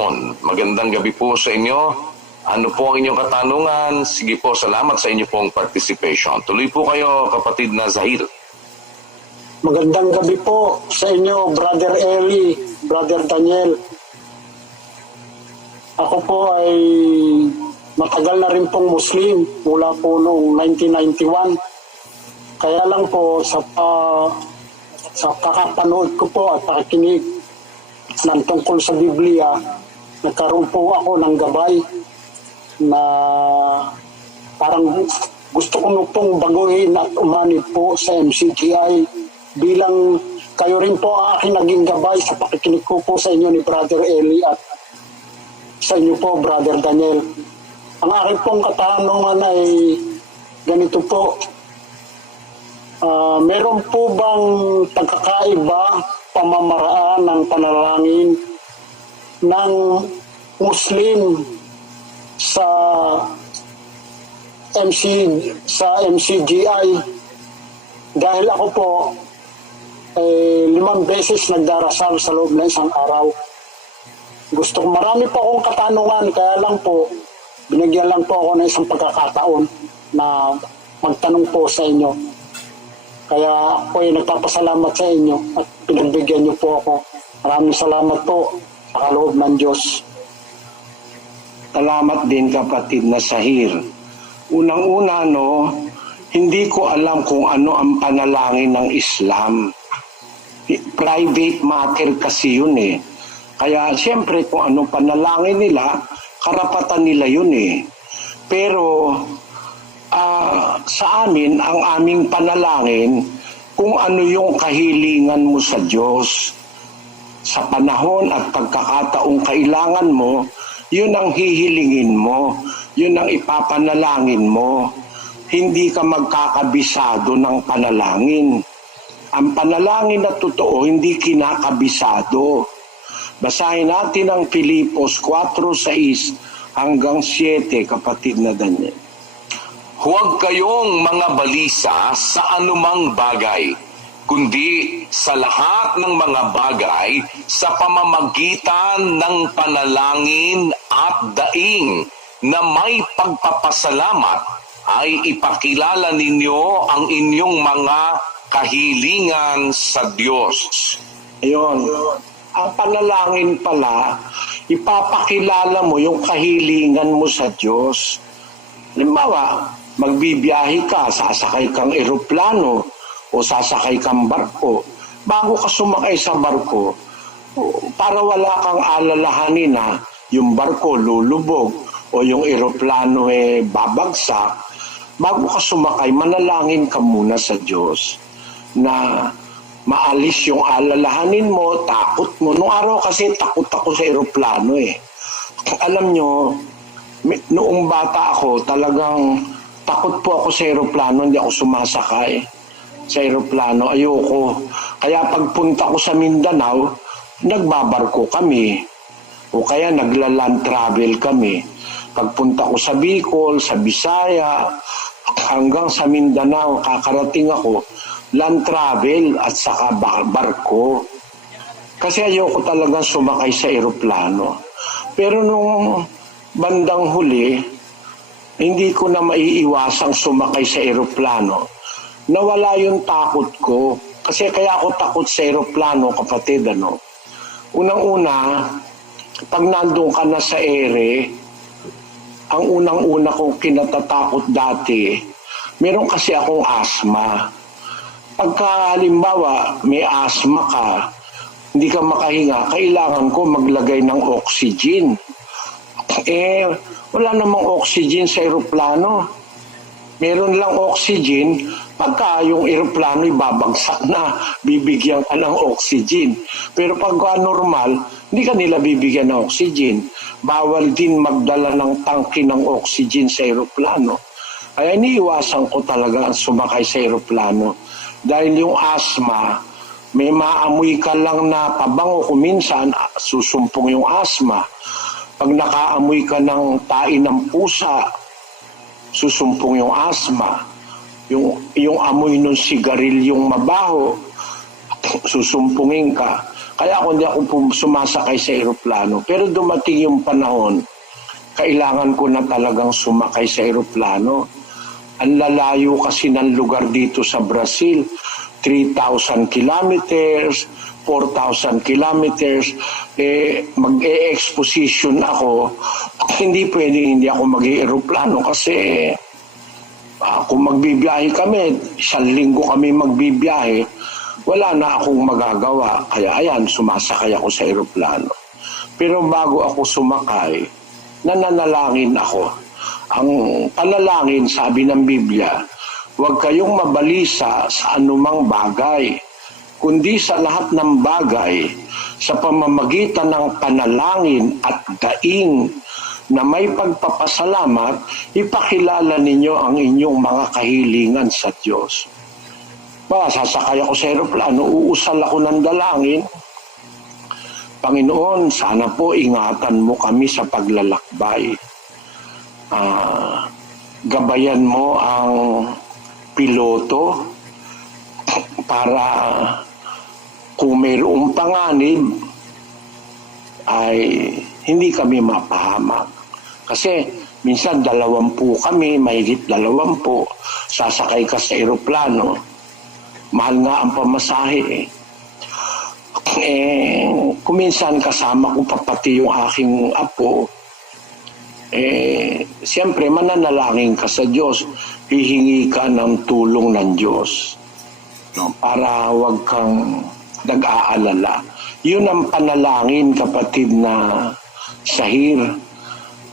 Quezon. Magandang gabi po sa inyo. Ano po ang inyong katanungan? Sige po, salamat sa inyo pong participation. Tuloy po kayo, kapatid na Zahir. Magandang gabi po sa inyo, Brother Eli, Brother Daniel. Ako po ay matagal na rin pong Muslim mula po noong 1991. Kaya lang po sa kakapanood ko po at pakikinig ng tungkol sa Biblia, nagkaroon po ako ng gabay na parang gusto ko pong baguhin at umanib po sa MCGI bilang kayo rin po ang aking naging gabay sa pakikinig ko po sa inyo ni Brother Eli at sa inyo po, Brother Daniel. Ang aking pong katanungan ay ganito po. Meron po bang pagkakaiba pamamaraan ng panalangin ng Muslim sa MCGI? Dahil ako po 5 beses nagdarasal sa loob ng isang araw. Marami po akong katanungan, kaya lang po binigyan lang po ako ng isang pagkakataon na magtanong po sa inyo. Kaya ako ay nagpapasalamat sa inyo at pinagbigyan niyo po ako. Maraming salamat po sa kaloob ng Diyos. Salamat din, kapatid na Zahir. Unang-una, hindi ko alam kung ano ang panalangin ng Islam. Private matter kasi yun eh. Kaya siyempre kung anong panalangin nila, karapatan nila yun eh. Pero sa amin, ang aming panalangin, kung ano yung kahilingan mo sa Diyos. Sa panahon at pagkakataong kailangan mo, yun ang hihilingin mo, yun ang ipapanalangin mo. Hindi ka magkakabisado ng panalangin. Ang panalangin na totoo, hindi kinakabisado. Basahin natin ang Filipos 4:6 hanggang 7, kapatid na Daniel. Huwag kayong mga balisa sa anumang bagay, kundi sa lahat ng mga bagay sa pamamagitan ng panalangin at daing na may pagpapasalamat ay ipakilala ninyo ang inyong mga kahilingan sa Diyos. Ayun. Ang panalangin pala, ipapakilala mo yung kahilingan mo sa Diyos. Halimbawa, magbibiyahe ka, sasakay kang eroplano o sasakay kang barko. Bago ka sumakay sa barko, para wala kang alalahanin na yung barko lulubog o yung eroplano babagsak, bago ka sumakay, manalangin ka muna sa Diyos na maalis yung alalahanin mo, takot mo. Noong araw kasi takot ako sa eroplano eh. Alam nyo, noong bata ako, talagang takot po ako sa eroplano, hindi ako sumasakay sa eroplano, ayoko. Kaya pagpunta ko sa Mindanao, nagbabarko kami. O kaya nagla-land travel kami. Pagpunta ko sa Bicol, sa Bisaya, hanggang sa Mindanao, kakarating ako, land travel at saka barko. Kasi ayoko talagang sumakay sa eroplano. Pero nung bandang huli, hindi ko na maiiwasang sumakay sa eroplano. Nawala yung takot ko. Kasi kaya ako takot sa eroplano, kapatid, Unang-una, pag nandun ka na sa ere, ang unang-una kong kinatatakot dati, meron kasi akong asma. Pagka halimbawa may asma ka, hindi ka makahinga, kailangan ko maglagay ng oxygen. Wala namang oxygen sa eroplano. Meron lang oxygen pagka yung eroplano babagsak na, bibigyan ka ng oxygen. Pero pagka normal, hindi ka nila bibigyan ng oxygen. Bawal din magdala ng tangke ng oxygen sa eroplano. Kaya iniiwasan ko talaga ang sumakay sa eroplano. Dahil yung asma, may maamoy ka lang na pabango, kung minsan susumpong yung asma. Pag nakaamoy ka ng tain ng pusa, susumpong yung asma. Yung amoy ng sigarilyong mabaho, susumpungin ka. Kaya ako hindi ako sumasakay sa eroplano. Pero dumating yung panahon, kailangan ko na talagang sumakay sa eroplano. Ang lalayo kasi ng lugar dito sa Brazil, 3,000 kilometers, 4,000 kilometers, mag-e-exposition ako. Hindi pwedeng hindi ako mag-e-eroplano kasi kung magbibiyahe kami, 1 linggo kami magbibiyahe, wala na akong magagawa. Kaya ayan, sumasakay ako sa eroplano. Pero bago ako sumakay, nananalangin ako. Ang panalangin, sabi ng Biblia, huwag kayong mabalisa sa anumang bagay, kundi sa lahat ng bagay, sa pamamagitan ng panalangin at daing na may pagpapasalamat, ipakilala ninyo ang inyong mga kahilingan sa Diyos. Sasakay ako sa eroplano, uusal ako ng dalangin. Panginoon, sana po ingatan mo kami sa paglalakbay. Gabayan mo ang piloto para kung mayroong panganib ay hindi kami mapahamak. Kasi minsan 20 kami, mahigit 20, sasakay ka sa eroplano. Mahal nga ang pamasahe kuminsan kasama ko pa pati yung aking apo, siyempre mananalangin ka sa Diyos, hihingi ka ng tulong ng Diyos, no? Para wag kang nag-aalala. Yun ang panalangin, kapatid na Sahir.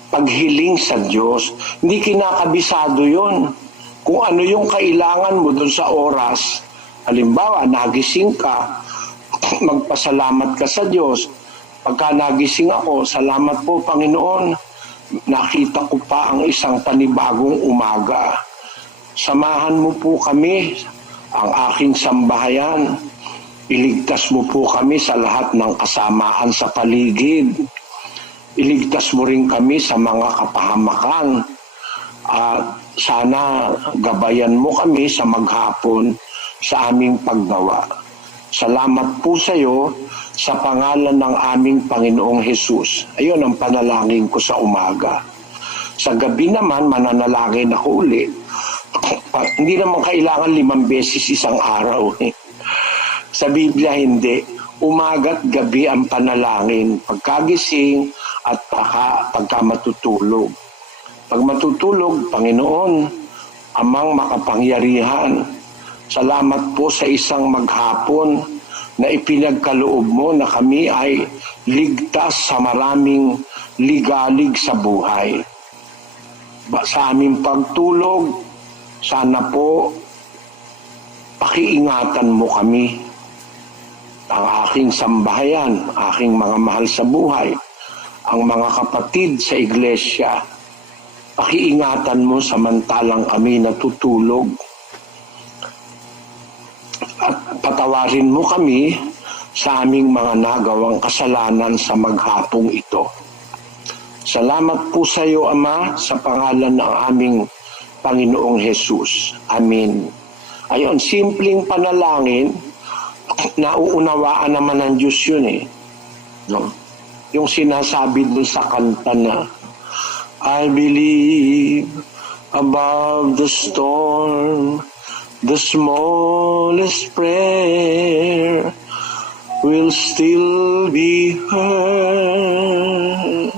Paghiling sa Diyos, hindi kinakabisado yun. Kung ano yung kailangan mo dun sa oras, halimbawa, nagising ka, magpasalamat ka sa Diyos. Pagka nagising ako, salamat po Panginoon, nakita ko pa ang isang panibagong umaga. Samahan mo po kami, ang aking sambahayan. Iligtas mo po kami sa lahat ng kasamaan sa paligid. Iligtas mo rin kami sa mga kapahamakan. At sana gabayan mo kami sa maghapon sa aming paggawa. Salamat po sa iyo sa pangalan ng aming Panginoong Hesus. Ayun ang panalangin ko sa umaga. Sa gabi naman, mananalangin ako uli. Hindi naman kailangan 5 beses isang araw. Sa Biblia hindi. Umaga't gabi ang panalangin. Pagkagising at pagka matutulog. Pag matutulog, Panginoon, Amang makapangyarihan, salamat po sa isang maghapon na ipinagkaloob mo na kami ay ligtas sa maraming ligalig sa buhay. Sa aming pagtulog, sana po pakiingatan mo kami, ang aking sambahayan, aking mga mahal sa buhay, ang mga kapatid sa iglesia. Pakiingatan mo samantalang kami natutulog. At patawarin mo kami sa aming mga nagawang kasalanan sa maghapong ito. Salamat po sa iyo, Ama, sa pangalan ng aming Panginoong Hesus. Amen. Ayun, simpleng panalangin, nauunawaan naman ng Diyos yun eh. No? Yung sinasabi dun sa kanta na, I believe above the storm, the smallest prayer will still be heard.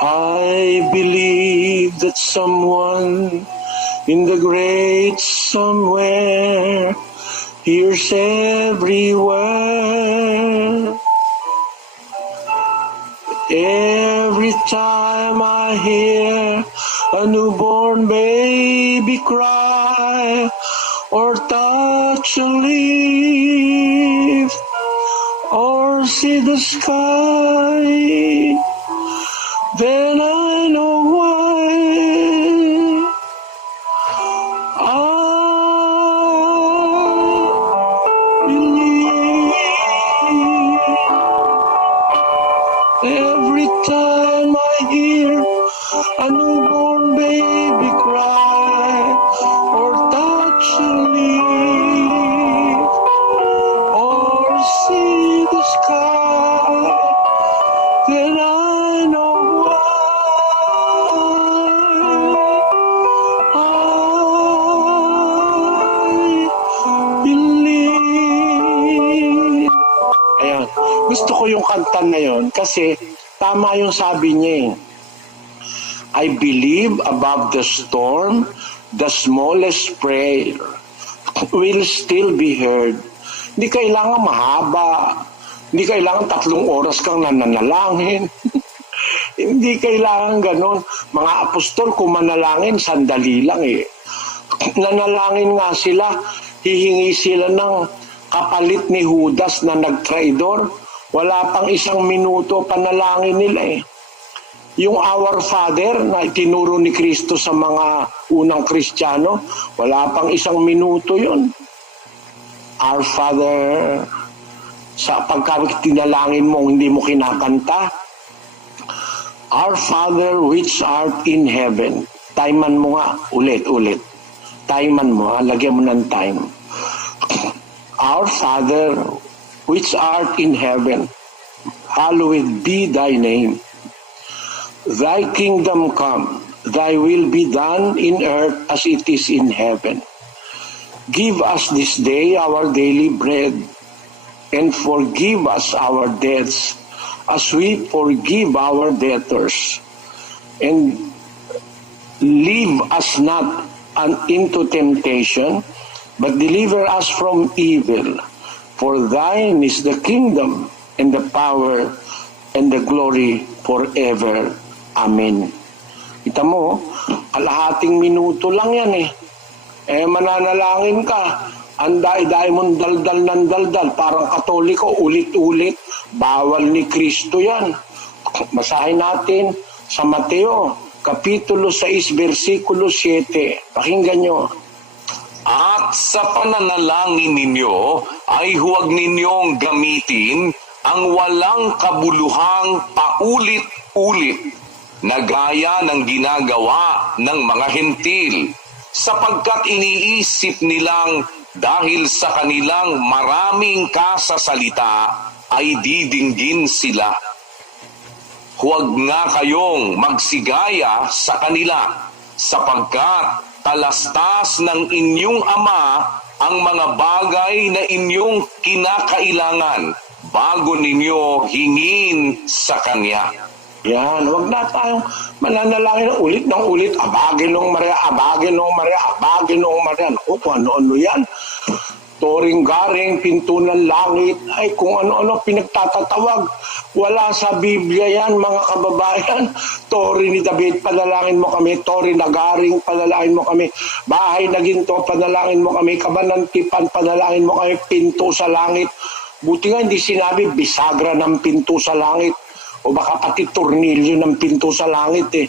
I believe that someone in the great somewhere hears every word. Every time I hear a newborn baby cry or touch a leaf or see the sky, then I know why. I believe. Every time I hear a newborn baby cry or touch a leaf or gusto ko yung kanta na yun kasi tama yung sabi niya eh. I believe above the storm, the smallest prayer will still be heard. Hindi kailangan mahaba. Hindi kailangan 3 oras kang nananalangin. Hindi kailangan ganon. Mga apostol, kung manalangin, sandali lang eh. Nanalangin nga sila, hihingi sila ng kapalit ni Judas na nagtraidor. Wala pang 1 minuto panalangin nila eh. Yung Our Father na itinuro ni Kristo sa mga unang Kristiyano, wala pang 1 minuto yun. Our Father, sa pagka tinalangin mo, hindi mo kinakanta, Our Father which art in heaven. Timean mo nga, ulit. Timean mo, lagyan mo ng time. Our Father which art in heaven, hallowed be thy name. Thy kingdom come, thy will be done in earth as it is in heaven. Give us this day our daily bread, and forgive us our debts as we forgive our debtors. And leave us not into temptation, but deliver us from evil. For thine is the kingdom, and the power, and the glory forever. Amen. Kita mo, kalahating minuto lang yan eh. Mananalangin ka. Ang dai-dai mong daldal ng daldal. Parang Katoliko, ulit-ulit. Bawal ni Kristo yan. Basahin natin sa Mateo, Kapitulo 6, versikulo 7. Pakinggan nyo. At sa pananalangin ninyo ay huwag ninyong gamitin ang walang kabuluhang paulit-ulit na gaya ng ginagawa ng mga hentil, sapagkat iniisip nilang dahil sa kanilang maraming kasasalita ay didinggin sila. Huwag nga kayong magsigaya sa kanila, sapagkat talastas ng inyong Ama ang mga bagay na inyong kinakailangan bago ninyo hingin sa Kanya. Yan, wag na tayong mananalangin ulit ng ulit. Abaginong Maria, Abaginong Maria, Abaginong Maria. O kung ano-ano yan. Toring-garing, pinto ng langit. Ay, kung ano-ano pinagtatatawag. Wala sa Biblia yan, mga kababayan. Tori ni David, panalangin mo kami. Tori na garing, panalangin mo kami. Bahay na ginto, panalangin mo kami. Kabanantipan, panalangin mo kami. Pinto sa langit. Buti nga hindi sinabi bisagra ng pinto sa langit. O baka pati tornilyo ng pinto sa langit eh.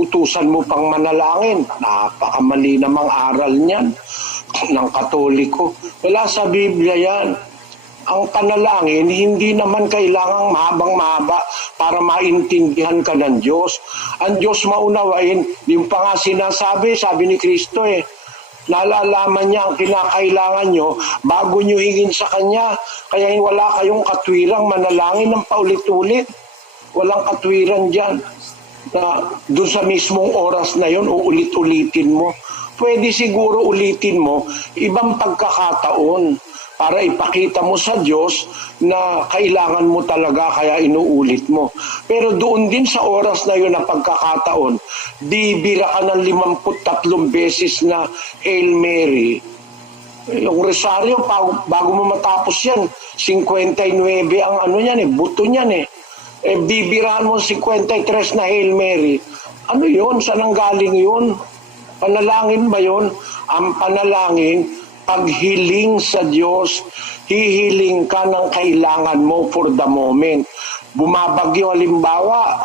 Utusan mo pang manalangin. Napakamali namang aral niyan ng Katoliko. Wala sa Biblia yan. Ang panalangin, hindi naman kailangang mahabang-mahaba para maintindihan ka ng Diyos. Ang Diyos maunawain, yung pa nga sinasabi, sabi ni Kristo eh, nalalaman niya ang kinakailangan nyo bago nyo hingin sa Kanya. Kaya wala kayong katwirang manalangin ng paulit-ulit. Walang katwiran dyan. Na doon sa mismong oras na yon uulit-ulitin mo. Pwede siguro ulitin mo ibang pagkakataon para ipakita mo sa Diyos na kailangan mo talaga kaya inuulit mo. Pero doon din sa oras na yon na pagkakataon, bibira ka ng 53 beses na Hail Mary. Yung rosaryo, bago mo matapos yan, 59 ang ano yan eh, buto yan eh. Bibirahan mo 53 na Hail Mary. Ano yun? Saan ang galing yun? Panalangin ba yun? Ang panalangin, paghiling sa Diyos, hihiling ka ng kailangan mo for the moment. Bumabagyo halimbawa,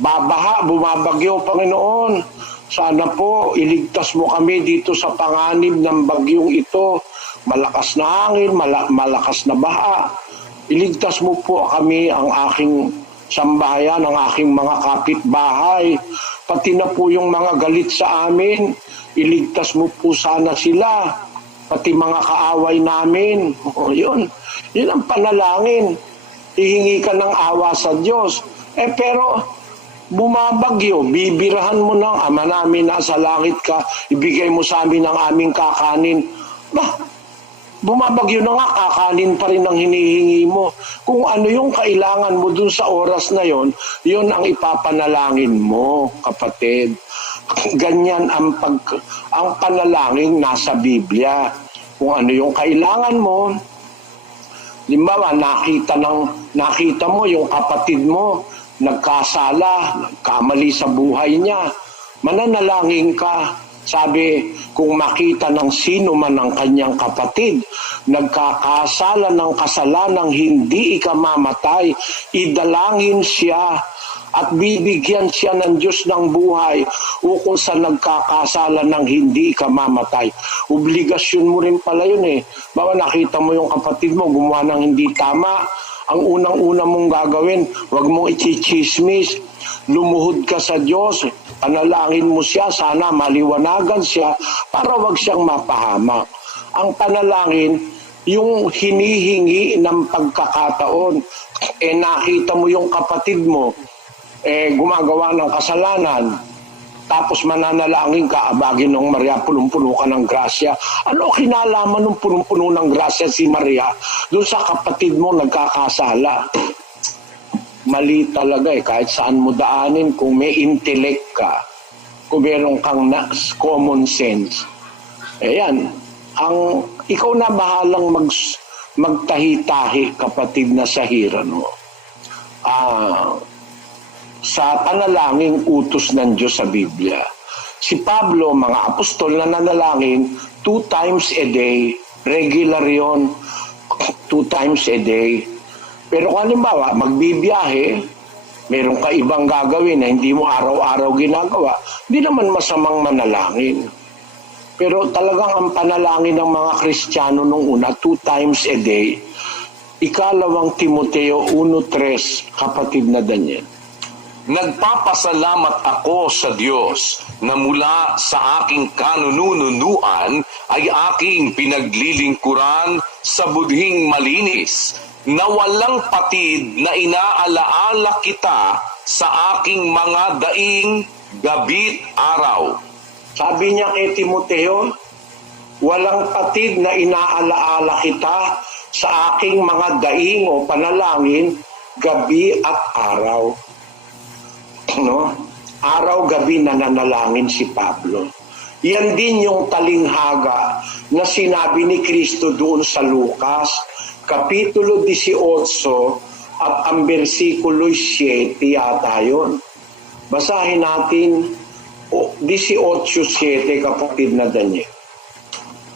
babaha, bumabagyo Panginoon. Sana po iligtas mo kami dito sa panganib ng bagyong ito. Malakas na hangin, malakas na baha. Iligtas mo po kami, ang aking sambahayan, ang aking mga kapitbahay, pati na po yung mga galit sa amin. Iligtas mo po sana sila, pati mga kaaway namin. O yun ang panalangin. Hihingi ka ng awa sa Diyos. Pero bumabagyo, bibirahan mo ng Ama namin nasa langit ka, ibigay mo sa amin ang aming kakanin. bumabagyo na nga, kakanin pa rin ang hinihingi mo. Kung ano yung kailangan mo dun sa oras na yon, yun ang ipapanalangin mo, kapatid. Ganyan ang panalangin nasa Biblia. Kung ano yung kailangan mo, limbawa, nakita mo yung kapatid mo, nagkasala, kamali sa buhay niya, mananalangin ka. Sabi, kung makita ng sino man ang kanyang kapatid, nagkakasala ng kasalanang hindi ikamamatay, idalangin siya at bibigyan siya ng Diyos ng buhay ukol sa nagkakasala ng hindi ikamamatay. Obligasyon mo rin pala yun eh. Bawa nakita mo yung kapatid mo gumawa ng hindi tama, ang unang-una mong gagawin, huwag mong ichichismis, lumuhod ka sa Diyos, panalangin mo siya, sana maliwanagan siya para wag siyang mapahamak. Ang panalangin, yung hinihingi ng pagkakataon, nakita mo yung kapatid mo, gumagawa ng kasalanan, tapos mananalangin ka, abagin ng Maria, punong-puno ka ng grasya. Ano kinalaman ng punong-puno ng grasya si Maria doon sa kapatid mo nagkakasala? Mali talaga kahit saan mo daanin, kung may intellect ka, kung meron kang common sense. Ayan, ikaw na bahalang magtahi-tahi, kapatid na sahira, no? Sa panalangin utos ng Diyos sa Biblia. Si Pablo, mga apostol na nanalangin 2 times a day, regular yon, 2 times a day. Pero kung halimbawa, magbibiyahe, meron ka ibang gagawin na hindi mo araw-araw ginagawa, hindi naman masamang manalangin. Pero talagang ang panalangin ng mga Kristiyano nung una, 2 times a day, Ikalawang Timoteo 1:3, kapatid na Daniel. Nagpapasalamat ako sa Diyos na mula sa aking kanununuan ay aking pinaglilingkuran sa budhing malinis, na walang patid na inaalaala kita sa aking mga daing gabi't araw. Sabi niya kay Timoteo, walang patid na inaalaala kita sa aking mga daing o panalangin, gabi at araw. No? Araw-gabi nananalangin si Pablo. Yan din yung talinghaga na sinabi ni Kristo doon sa Lucas, Kapitulo 18 at ang versikulo 7 yata yun. Basahin natin 18:7, kapatid na Daniel.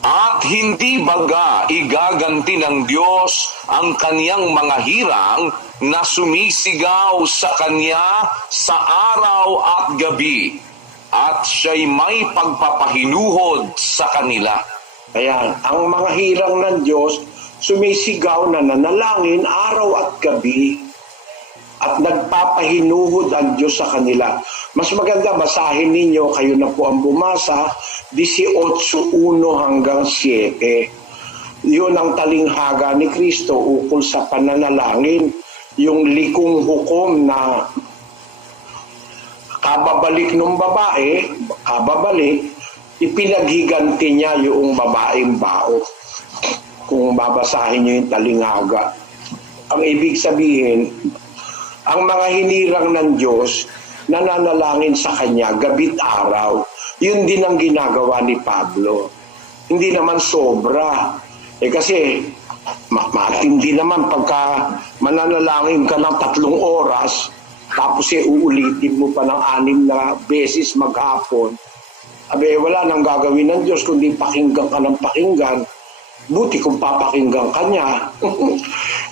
At hindi baga igaganti ng Diyos ang kaniyang mga hirang na sumisigaw sa Kanya sa araw at gabi, at siya'y may pagpapahinuhod sa kanila. Ayan, ang mga hirang ng Diyos, sumisigaw na nanalangin araw at gabi, at nagpapahinuhod ang Diyos sa kanila. Mas maganda, basahin ninyo, kayo na po ang bumasa, 18:1 hanggang 7. Yun ang talinghaga ni Kristo ukol sa pananalangin, yung likong hukom na kababalik ng babae, ipinaghiganti niya yung babaeng bao. Kung babasahin niyo yung talinghaga. Ang ibig sabihin, ang mga hinirang ng Diyos, nananalangin sa Kanya gabi't araw. Yun din ang ginagawa ni Pablo. Hindi naman sobra. Kasi matindi naman pagka mananalangin ka ng 3 oras, tapos uulitin mo pa ng 6 na beses maghapon. Wala nang gagawin ng Diyos kundi pakinggan ka ng pakinggan. Buti kung papakinggan ka niya.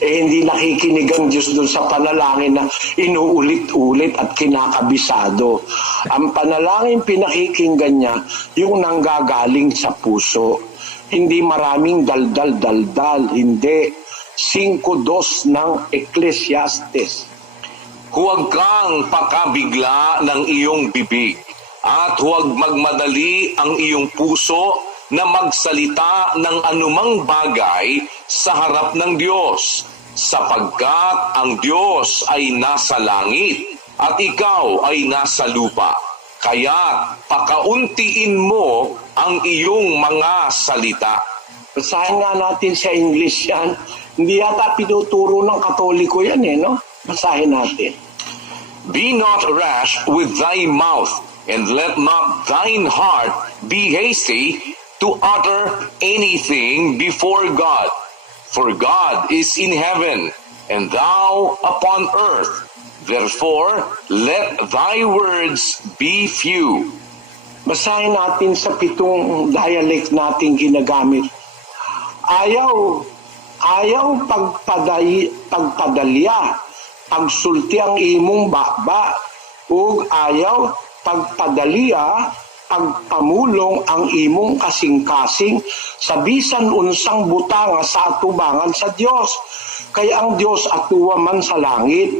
Hindi nakikinig ang Diyos doon sa panalangin na inuulit-ulit at kinakabisado. Ang panalangin pinakikinggan niya yung nanggagaling sa puso. Hindi maraming daldal-daldal. Hindi. 5:2 ng Ecclesiastes. Huwag kang pakabigla ng iyong bibig, at huwag magmadali ang iyong puso na magsalita ng anumang bagay sa harap ng Diyos, sapagkat ang Diyos ay nasa langit at ikaw ay nasa lupa. Kaya pakauntiin mo ang iyong mga salita. Basahin nga natin sa English yan. Hindi yata pinuturo ng Katoliko yan no? Basahin natin. Be not rash with thy mouth, and let not thine heart be hasty to utter anything before God. For God is in heaven, and thou upon earth. Therefore, let thy words be few. Basahin natin sa 7 dialect natin ginagamit. Ayaw pagpadalya, pagsulti ang imong bakba, ug ayaw pagpadalya, pagpamulong ang imong kasing-kasing sa bisan unsang butanga sa atubangan sa Dios. Kaya ang Dios atuwa man sa langit,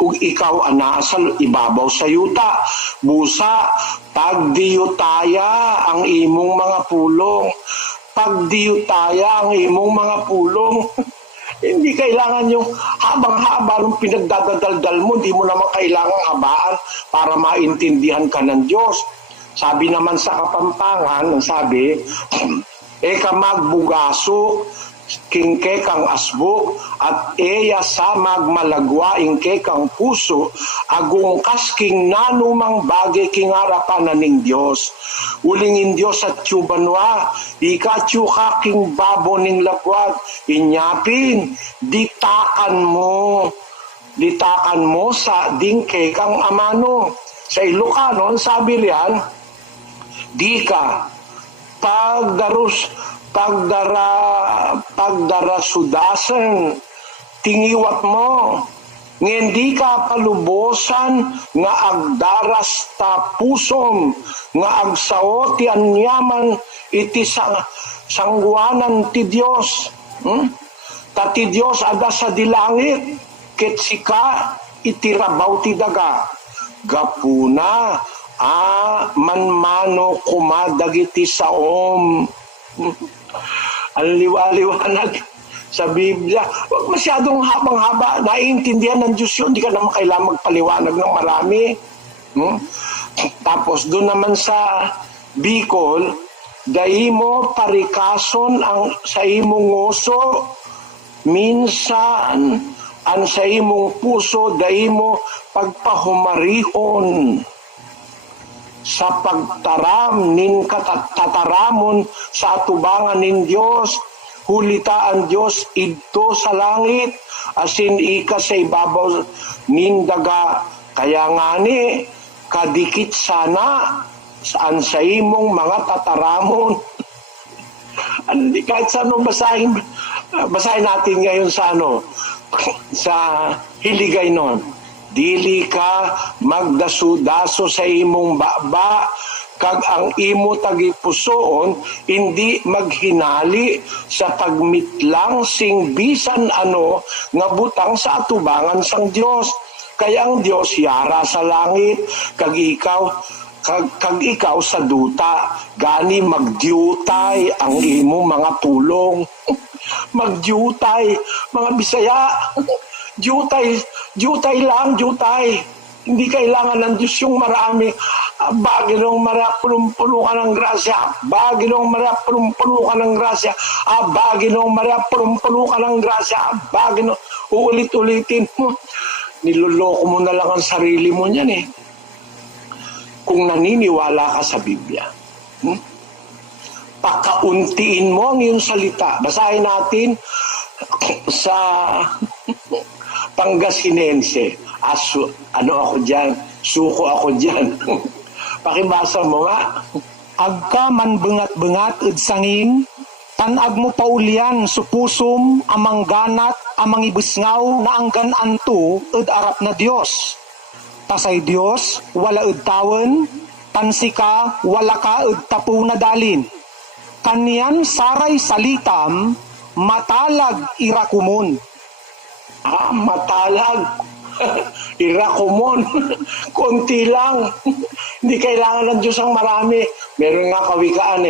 ug ikaw ana sa ibabaw sa yuta. Busa, pagdiyutaya ang imong mga pulong. Pagdiyutaya ang imong mga pulong. Hindi kailangan yung habang-haba ng pinagdadaldal mo, hindi mo naman kailangan habaan para maintindihan ka ng Diyos. Sabi naman sa Kapampangan, sabi, eka magbugaso, kingke kang asbo, at eya sa magmalagwa ingke kang puso, agong kasking nanumang bagay kingarapan na ning Diyos. Ulingin Diyos at tiyubanwa, ikatyu kaking babo ning lagwag, inyapin, ditakan mo sa dingke kang amano. Sa Ilocano, sabi riyan, di ka, pagdarasudasan, tingiwat mo, ngendi ka palubosan, nga agdaras ta pusom, nga agsao ti anyaman, iti sangguanan ti Diyos. Tati Diyos ada sa dilangit, ket sika iti rabaw ti daga. Gapuna, manmano kumadagiti saom. Ang liwanag sa Biblia. Huwag masyadong habang-haba. Naiintindihan ng Diyos yun. Hindi ka naman kailangan magpaliwanag ng marami. Tapos doon naman sa Bicol, dahil mo parikason ang sa imong ngoso, minsan ang sa imong puso, dahil mo pagpahumarihon sa pagtaram nin katataramon sa atubangan nin Diyos, hulita ang Diyos idto sa langit, asin ika sa ibabaw nin daga. Kaya nga ni, kadikit sana saan sa imong mga tataramon. Hindi kahit saan basahin natin ngayon sa sa Hiligaynon. Dili ka magdaso-daso sa imong baba, kag ang imo tagipusoon hindi maghinali sa pagmitlang sing bisan nga butang sa atubangan sang Dios. Kaya ang Dios yara sa langit, kag ikaw sa duta, gani magdiutay ang imo mga pulong. Magdiutay, mga Bisaya, diutay lang. Hindi kailangan ng Diyos yung marami. Ginong Maria, punong-puno ka ng grasya. Ginong Maria, punong-puno ka ng grasya. Ginong Maria, punong-puno ka ng grasya. Uulit-ulitin mo. Niloloko mo na lang ang sarili mo niyan kung naniniwala ka sa Biblia. Pakauntiin mo ang iyong salita. Basahin natin sa Pangasinense. Ako dyan? Suko ako dyan. Pakibasa mo nga. Agka man bengat-bengat ed sangin, tanag mo paulian supusum amang ganat amang ibusngaw na anggan anto ed arap na Dios. Tasay Dios wala ed tawen, tansika wala ka ed tapu na dalin. Kanian saray salitam, matalag irakumon. Matalag. Irakumon. Konti lang. Hindi kailangan ng Diyos ang marami. Meron nga kawikaan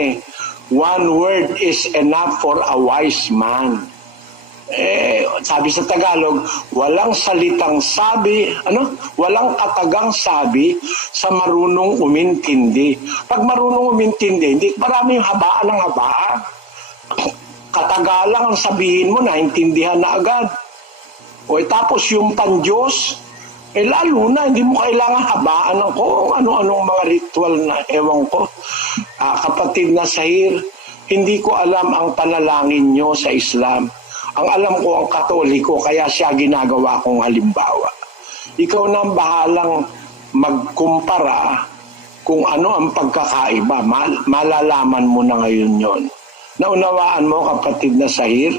one word is enough for a wise man. Sabi sa Tagalog, walang salitang sabi, walang katagang sabi sa marunong umintindi. Pag marunong umintindi, hindi marami yung habaan ng habaan. katagalang ang sabihin mo, naintindihan na agad. Tapos yung pan-Diyos, lalo na, hindi mo kailangan habaan ng kung ano-anong mga ritual na ewan ko. Kapatid na Sahir, hindi ko alam ang panalangin nyo sa Islam. Ang alam ko ang Katoliko, kaya siya ginagawa kong halimbawa. Ikaw na ang bahalang magkumpara kung ano ang pagkakaiba. Malalaman mo na ngayon yon. Naunawaan mo, kapatid na Sahir?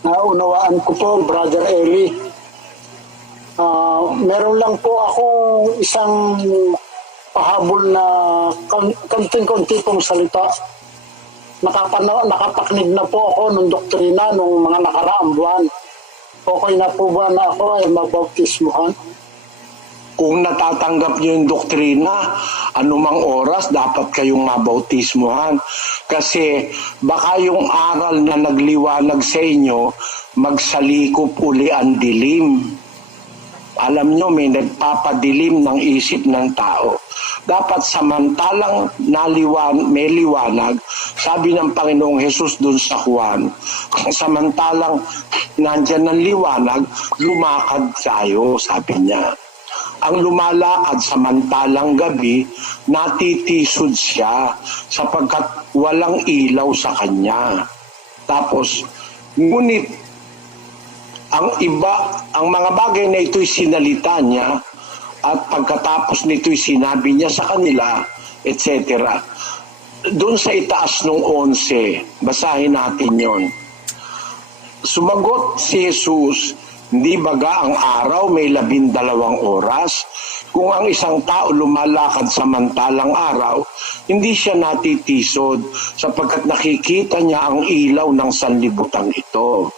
Naunawaan ko po, Brother Eli. Meron lang po akong isang pahabol na konting-konti pong salita. Nakapakinig na po ako ng doktrina nung mga nakaraang buwan. Okay na po ba na ako ay mabautismuhan? Kung natatanggap niyo yung doktrina, anumang oras dapat kayong mabautismuhan. Kasi baka yung aral na nagliwanag sa inyo, magsalikop uli ang dilim. Alam nyo, may nagpapadilim ng isip ng tao. Dapat samantalang may liwanag, sabi ng Panginoong Hesus dun sa Juan, samantalang nandyan ng liwanag, lumakad tayo, sabi niya. Ang lumalakad samantalang gabi, natitisod siya sapagkat walang ilaw sa kanya. Tapos, ngunit, ang mga bagay na ito'y sinalita niya at pagkatapos nito'y sinabi niya sa kanila, etc. Doon sa itaas ng 11, basahin natin yon. Sumagot si Jesus, hindi baga ang araw may 12 oras? Kung ang isang tao lumalakad samantalang araw, hindi siya natitisod sapagkat nakikita niya ang ilaw ng sanlibutan ito.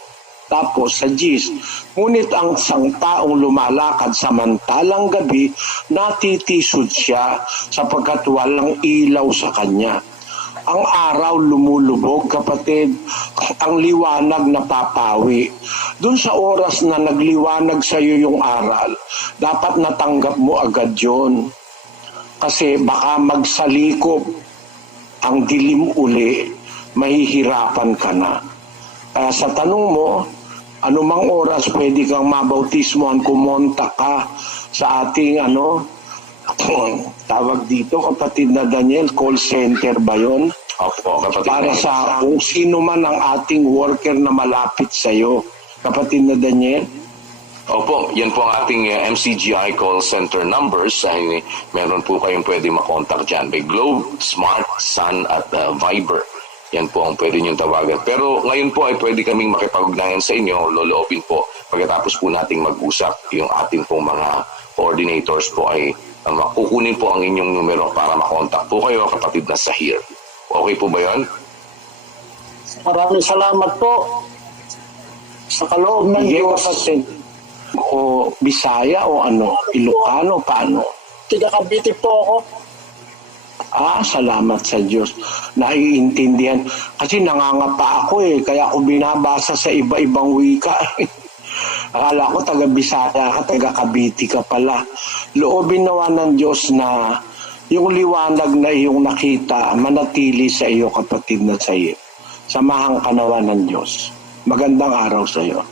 Tapos sa 10, ngunit ang isang taong lumalakad samantalang gabi, natitisod siya sapagkat walang ilaw sa kanya. Ang araw lumulubog, kapatid, ang liwanag napapawi. Doon sa oras na nagliwanag sa iyo yung aral, dapat natanggap mo agad yon. Kasi baka magsalikop ang dilim uli, mahihirapan ka na. Kaya sa tanong mo, anumang oras pwede kang mabautismohan, kumonta ka sa ating tawag dito, kapatid na Daniel, call center ba yun? Opo, kapatid. Para sa kung sino man ang ating worker na malapit sa iyo, kapatid na Daniel. Opo, yan po ang ating MCGI call center numbers. Ay, meron po kayong pwede makontak dyan. May Globe, Smart, Sun at Viber. Yan po ang pwede niyong tawagan. Pero ngayon po ay pwede kaming makipag-ugnayan sa inyo. Loloopin po pagkatapos po nating mag-usap. Yung ating pong mga coordinators po ay kukunin po ang inyong numero para makontak po kayo, kapatid na Sahir. Okay po ba yan? Maraming salamat po sa kaloob ng Diyos. Kapatid. O Bisaya o Ilocano, paano? Tiga Cavite po ako. Salamat sa Diyos. Naiintindihan. Kasi nangangapa ako kaya ako binabasa sa iba-ibang wika. Akala ko taga-Bisaya ka, taga-Cavite ka pala. Loobin nawa ng Diyos na yung liwanag na iyong nakita, manatili sa iyo, kapatid na Sahir. Samahan ka nawa ng Diyos. Magandang araw sa iyo.